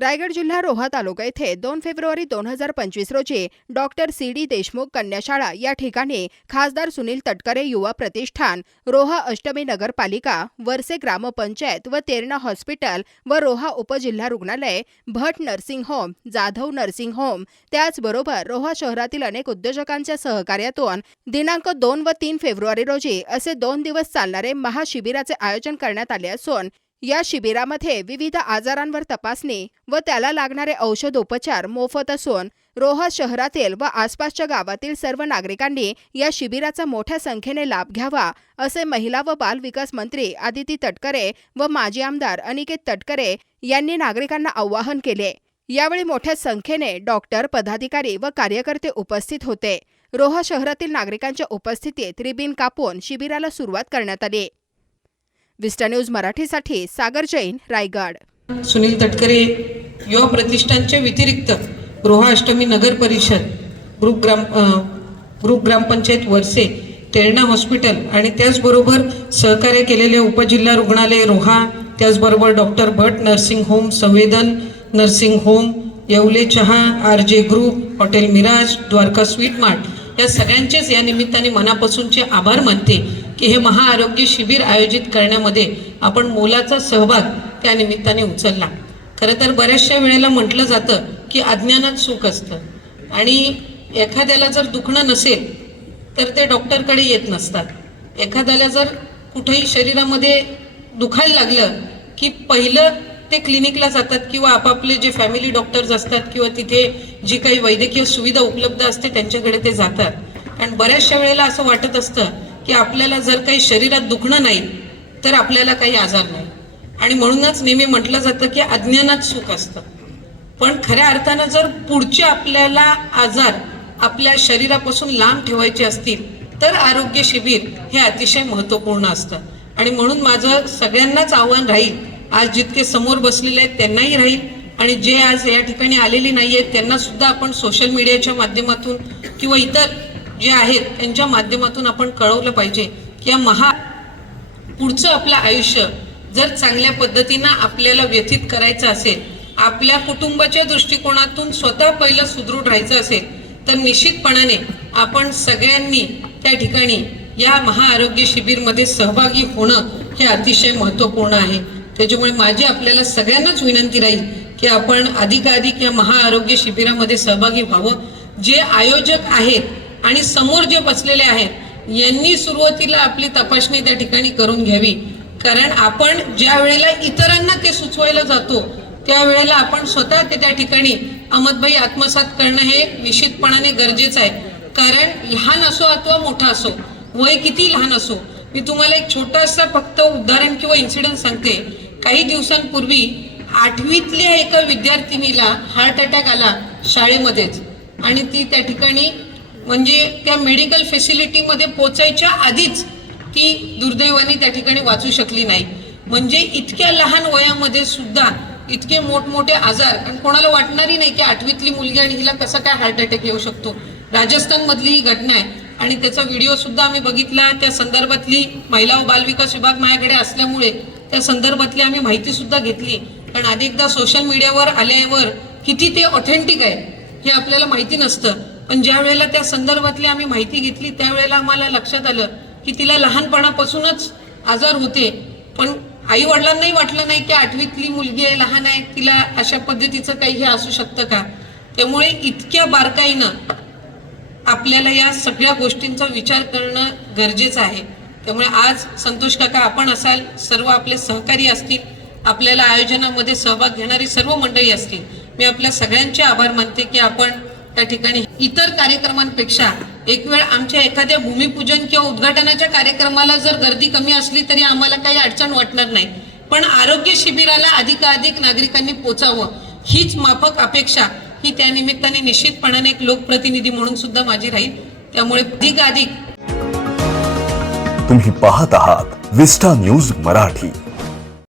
रायगड जिल्हा रोहा तालुका येथे दोन फेब्रुवारी दोन हजार पंचवीस रोजी डॉक्टर सी डी देशमुख कन्याशाळा या ठिकाणी खासदार सुनील तटकरे युवा प्रतिष्ठान रोहा अष्टमी नगरपालिका वरसे ग्रामपंचायत व तेरणा हॉस्पिटल व रोहा उपजिल्हा रुग्णालय Bhat nursing home Jadhav nursing home. त्याचबरोबर रोहा शहरातील अनेक उद्योजकांच्या सहकार्यातून दिनांक दोन व तीन फेब्रुवारी रोजी असे दोन दिवस चालणारे महाशिबिराचे आयोजन करण्यात आले असून या शिबिरामध्ये विविध आजारांवर तपासणी व त्याला लागणारे औषधोपचार मोफत असून रोहा शहरातील व आसपासच्या गावातील सर्व नागरिकांनी या शिबिराचा मोठ्या संख्येने लाभ घ्यावा असे महिला व बाल विकास मंत्री आदिती तटकरे व माजी आमदार अनिकेत तटकरे यांनी नागरिकांना आवाहन केले. यावेळी मोठ्या संख्येने डॉक्टर पदाधिकारी व कार्यकर्ते उपस्थित होते. रोहा शहरातील नागरिकांच्या उपस्थितीत रिबीन कापून शिबिराला सुरुवात करण्यात आली. विस्टा न्यूज मराठीसाठी सागर जैन रायगड. सुनील तटकरे युवा प्रतिष्ठानच्या व्यतिरिक्त गृहाष्टमी अष्टमी नगर परिषद ग्रुप ग्राम ग्रुप ग्रामपंचायत वरसे तेरणा हॉस्पिटल आणि त्याचबरोबर सहकार्य केलेले उपजिल्हा रुग्णालय रोहा त्याचबरोबर doctor Bhat nursing home Samvedan nursing home Yewale चहा R J group hotel Miraj Dwarka sweet mart. या सगळ्यांचेच या निमित्ताने मनापासूनचे आभार मानते. की हे महाआरोग्य शिबिर आयोजित करण्यामध्ये आपण मोलाचा सहभाग त्या निमित्ताने उचलला. खरं तर बऱ्याचशा वेळेला म्हटलं जातं की अज्ञानात सुख असतं. आणि एखाद्याला जर दुखणं नसेल तर ते डॉक्टरकडे येत नसतात. एखाद्याला जर कुठेही शरीरामध्ये दुखायला लागलं की पहिलं ते क्लिनिकला जातात किंवा आपापले जे फॅमिली डॉक्टर्स असतात किंवा तिथे जी काही वैद्यकीय सुविधा उपलब्ध असते त्यांच्याकडे ते जातात. आणि बऱ्याचशा वेळेला असं वाटत असतं की आपल्याला जर काही शरीरात दुखणं नाही तर आपल्याला काही आजार नाही. आणि म्हणूनच नेहमी म्हटलं जातं की अज्ञानात सुख असतं. पण खऱ्या अर्थानं जर पुढचे आपल्याला आजार आपल्या शरीरापासून लांब ठेवायचे असतील तर आरोग्य शिबिर हे अतिशय महत्त्वपूर्ण असतं. आणि म्हणून माझं सगळ्यांनाच आव्हान राहील आज जितके समोर बसलेले आहेत त्यांनाही राहील आणि जे आज या ठिकाणी आलेले नाही आहेत त्यांना सुद्धा आपण सोशल मीडियाच्या माध्यमातून किंवा इतर जे आहेत त्यांच्या माध्यमातून आपण कळवलं पाहिजे की या महा पुढचं आपलं आयुष्य जर चांगल्या पद्धतीनं आपल्याला व्यतीत करायचं असेल आपल्या कुटुंबाच्या दृष्टिकोनातून स्वतः पहिलं सुदृढ राहायचं असेल तर निश्चितपणाने आपण सगळ्यांनी त्या ठिकाणी या महाआरोग्य शिबिरमध्ये सहभागी होणं हे अतिशय महत्त्वपूर्ण आहे. त्याच्यामुळे माझी आपल्याला सगळ्यांनाच विनंती राहील की आपण अधिकाधिक या महाआरोग्य शिबिरामध्ये सहभागी व्हावं. जे आयोजक आहेत आणि समोर जे बसलेले आहेत यांनी सुरुवातीला आपली तपासणी त्या ठिकाणी करून घ्यावी. कारण आपण ज्या वेळेला इतरांना ते सुचवायला जातो त्यावेळेला आपण स्वतः ते त्या ठिकाणी अहमदबाई आत्मसात करणं हे निश्चितपणाने गरजेचं आहे. कारण लहान असो अथवा मोठा असो वय किती लहान असो मी तुम्हाला एक छोटंसं फक्त उदाहरण किंवा इन्सिडेंट सांगते. काही दिवसांपूर्वी आठवीतल्या एका विद्यार्थिनीला हार्ट अटॅक आला शाळेमध्येच. आणि ती त्या ठिकाणी म्हणजे त्या मेडिकल फेसिलिटीमध्ये पोचायच्या आधीच ती दुर्दैवाने त्या ठिकाणी वाचू शकली नाही. म्हणजे इतक्या लहान वयामध्ये सुद्धा इतके मोठमोठे आजार आणि कोणाला वाटणारही नाही की आठवीतली मुलगी आणि हिला कसा काय हार्ट अटॅक येऊ शकतो. राजस्थानमधली ही घटना आहे आणि त्याचा व्हिडिओ सुद्धा आम्ही बघितला. त्या संदर्भातली महिला व बालविकास विभाग माझ्याकडे असल्यामुळे त्या संदर्भातली आम्ही माहिती सुद्धा घेतली. पण अनेकदा सोशल मीडियावर आल्यावर किती ते ऑथेंटिक आहे हे आपल्याला माहिती नसतं. पण ज्या वेळेला त्या संदर्भातली आम्ही माहिती घेतली त्यावेळेला आम्हाला लक्षात आलं की तिला लहानपणापासूनच आजार होते. पण आई वडिलांनाही वाटलं नाही की आठवीतली मुलगी आहे लहान आहे तिला अशा पद्धतीचं काही हे असू शकतं का? त्यामुळे इतक्या बारकाईनं आपल्याला या सगळ्या गोष्टींचा विचार करणं गरजेचं आहे. त्यामुळे आज संतोष काका आपण असाल सर्व आपले सहकारी असतील आपल्याला आयोजनामध्ये सहभाग घेणारी सर्व मंडळी असतील मी आपल्या सगळ्यांचे आभार मानते की आपण त्या ठिकाणी इतर कार्यक्रमांपेक्षा एक वेळ आमच्या एखाद्या भूमिपूजन किंवा उद्घाटनाच्या कार्यक्रमाला जर गर्दी कमी असली तरी आम्हाला काही अडचण वाटणार नाही. पण आरोग्य शिबिराला अधिकाधिक नागरिकांनी पोचावं हीच माफक अपेक्षा ही त्या निमित्ताने निश्चितपणाने एक लोकप्रतिनिधी म्हणून सुद्धा माझी राहील. त्यामुळे अधिकाधिक तुम्ही पाहत आहात विस्टा न्यूज मराठी.